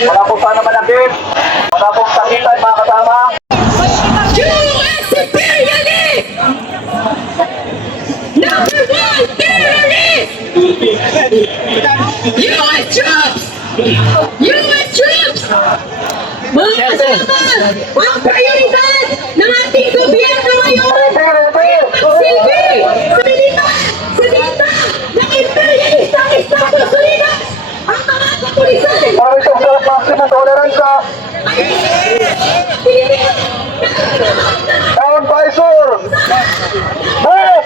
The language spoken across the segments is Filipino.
Wala po sana manakit. Wala pong sakitan mga kasama. US imperialist! Number one terrorist! US troops! US troops! Mga kasama, ang prioridad ng ating gobyerno ngayon magsilbi sa dita ng imperialistang Estados Unidos ang mga kapulisan! Para itong sa maximum tolerance sa Town Visor! Move!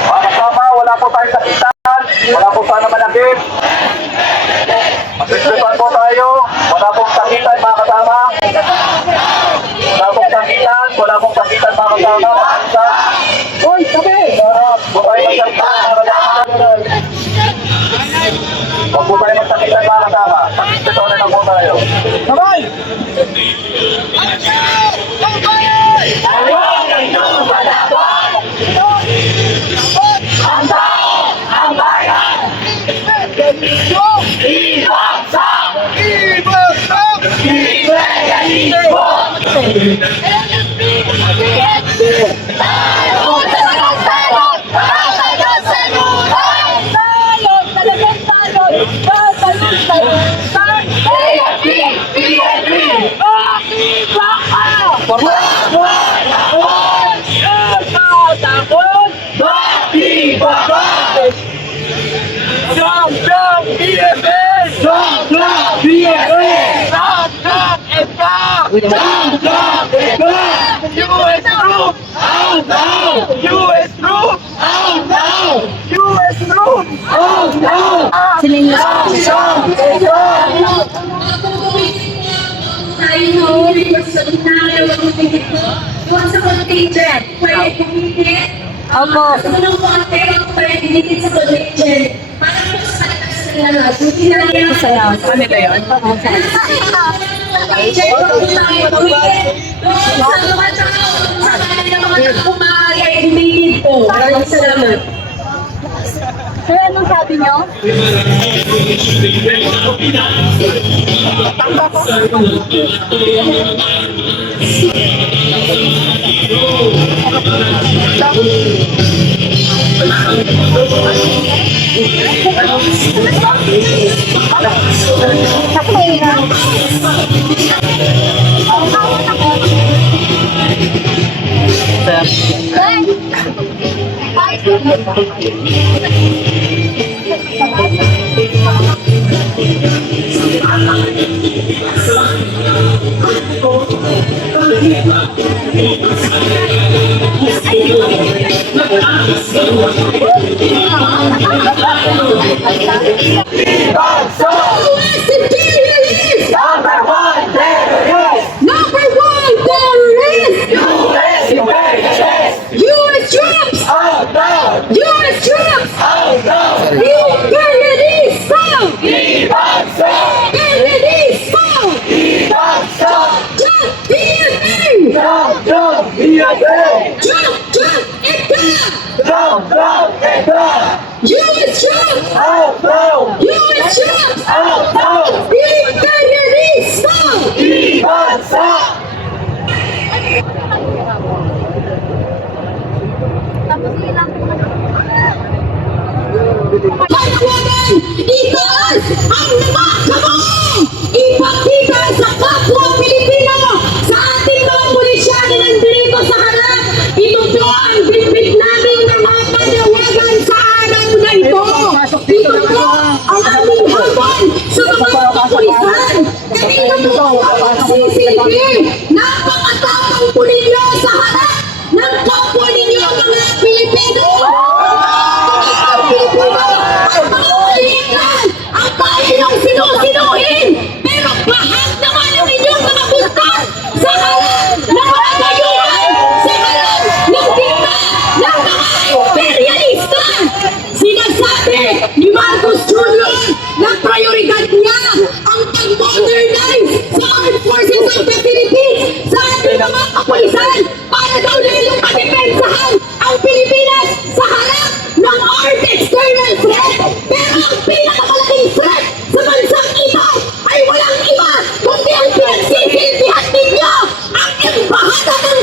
Mga kasama, wala po tayong sakitan, wala po sana manakit. Magsiksipan po tayo, wala pong sakitan mga kasama. Wala pong sakitan, wala pong sakitan mga kasama. Uy, sabi! Huwag tayo magsakitan mga kasama. Huwag po tayo magsakitan mga kasama. Magsiksipan na lang po tayo. Sabay! US troops! Out now! US troops! Out now! US troops! Out now! Tayo sa contingent. Pwede kumikit. Opo. Sa mga mga pera pwede kumikit sa contingent. Para po sa kanilang Masaya. Kanila yun? Salamat. Kaya anong sabi nyo? Number one terrorist! Number one terrorist! US imperialist! US troops! Out now! US troops! Out now! Imperialist! Ibansa! Imperialist! Ibansa! Jump! PNP! Jump, jump, PNP! Jump! Jump! Eka! Jump, jump, Eka! US troops! Out now! US troops! Out now! Imperialist! Ibansa! Panawagan! Itaas ang mga kamay! Ipakita sa kapwa Pilipino sa ating mga pulisya na nandito sa harap. Ito po ang bitbit namin ng mga panawagan sa araw na ito. Ito po ang aming habon sa mga kapulisan. Kanina po ang sisilbi. Napakatapang po ninyo sa harap ng kapwa ninyo mga Pilipino. Ang Pilipino ay maulitan ang kanilang sinusinuhin. Pero lahat naman ang inyong mga buntas sa harap ng mga kayuhan, sa harap ng dita ng mga imperialista. Sinasabi ni Marcos Jr. na prioridad niya ang pag-modernize sa Armed Forces of the Philippines, sa ating mga kapulisan para daw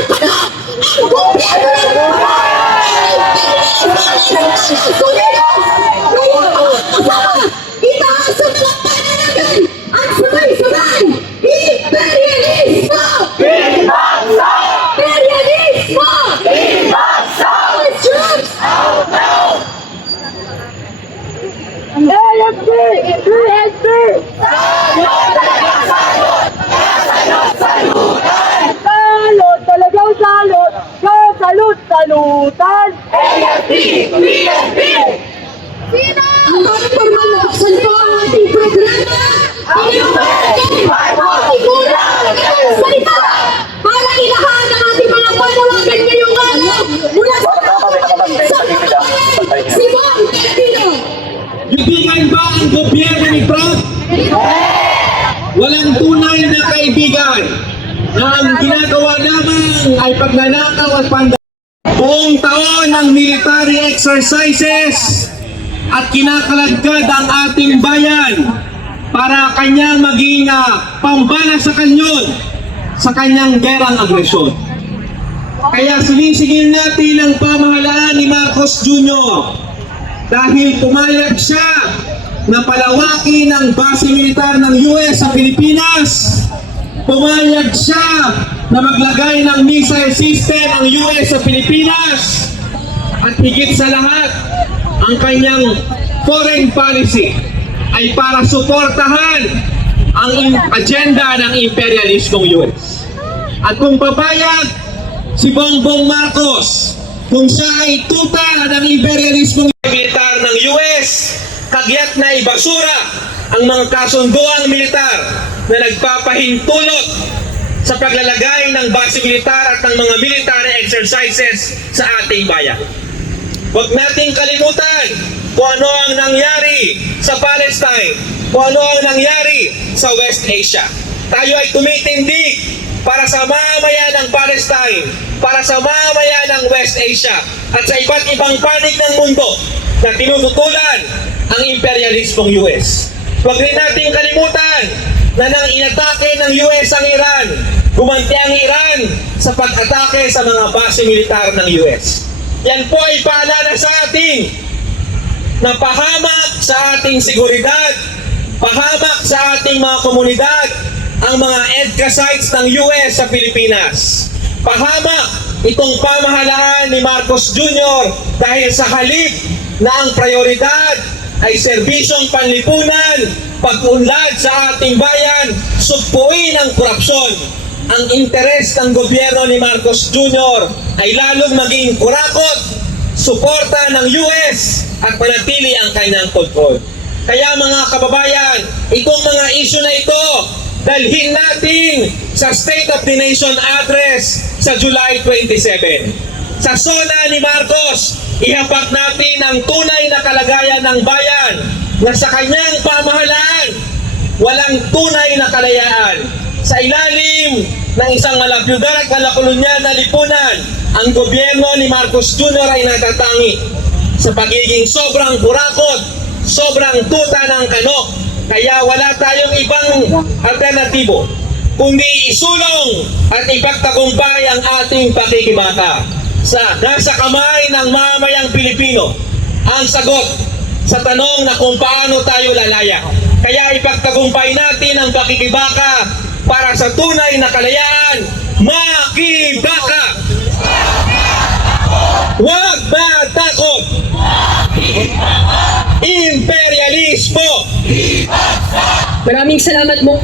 kano! Ang gobyerno ng itaas ang mga pananagan at sabay-sabay imperialismo! Imperialismo! Troops! AFP! AFP! Salot! Talagang salot! Salut-salutan! Ang aming formal na buksan po ang ating programa. Ang iyong ating kulang ng salita para ilahan ang ating mga panawagan ngayong araw mula sa Sibong Pilipino. Kaibigan ba ang gobyerno ni Trump? Walang tunay na kaibigan na ang ginagawa lamang ay pagnanakaw at buong taon ng military exercises at kinakaladkad ang ating bayan para kanyang maging pambala sa kanyon sa kanyang gerang agresyon. Kaya sinisingil natin ang pamahalaan ni Marcos Jr. dahil pumayag siya na palawakin ang base militar ng US sa Pilipinas. Pumayag siya na maglagay ng missile system ang US sa Pilipinas. At higit sa lahat, ang kanyang foreign policy ay para suportahan ang agenda ng imperialismong US. At kung papayag si Bongbong Marcos, kung siya ay tuta ng imperialismong militar ng US, kagyat na ibasura ang mga kasunduang militar na nagpapahintulot sa paglalagay ng base militar at ng mga military exercises sa ating bayan. Huwag nating kalimutan kung ano ang nangyari sa Palestine, kung ano ang nangyari sa West Asia. Tayo ay tumitindig para sa mamayan ng Palestine, para sa mamayan ng West Asia, at sa iba't ibang panig ng mundo na tinututulan ang imperialismong US. Huwag rin natin kalimutan na nang inatake ng US ang Iran, gumanti ang Iran sa pag-atake sa mga base militar ng US. Yan po ay paalala sa atin na pahamak sa ating seguridad, pahamak sa ating mga komunidad, ang mga EDCA sites ng US sa Pilipinas. Pahamak itong pamahalaan ni Marcos Jr. dahil sa halip na ang prioridad ay serbisyong panlipunan, pag-unlad sa ating bayan, sugpuin ang korupsyon. Ang interes ng gobyerno ni Marcos Jr. ay lalong maging kurakot, suporta ng US at manatili ang kanyang kontrol. Kaya mga kababayan, itong mga issue na ito, dalhin natin sa State of the Nation Address sa July 27. Sa SONA ni Marcos, ihapak natin ang tunay na kalagayan ng bayan na sa kanyang pamahalaan, walang tunay na kalayaan. Sa ilalim ng isang malapyudar at malakolonyal na lipunan, ang gobyerno ni Marcos Jr. ay natatangi sa pagiging sobrang kurakot, sobrang tuta ng kano. Kaya wala tayong ibang alternatibo kundi isulong at ipagtagumpay ang ating pakikibaka. Nasa kamay ng mamayang Pilipino ang sagot sa tanong na kung paano tayo lalaya. Kaya ipagtagumpay natin ang pakikibaka para sa tunay na kalayaan. Makibaka! Huwag matakot! Imperialismo! Maraming salamat mong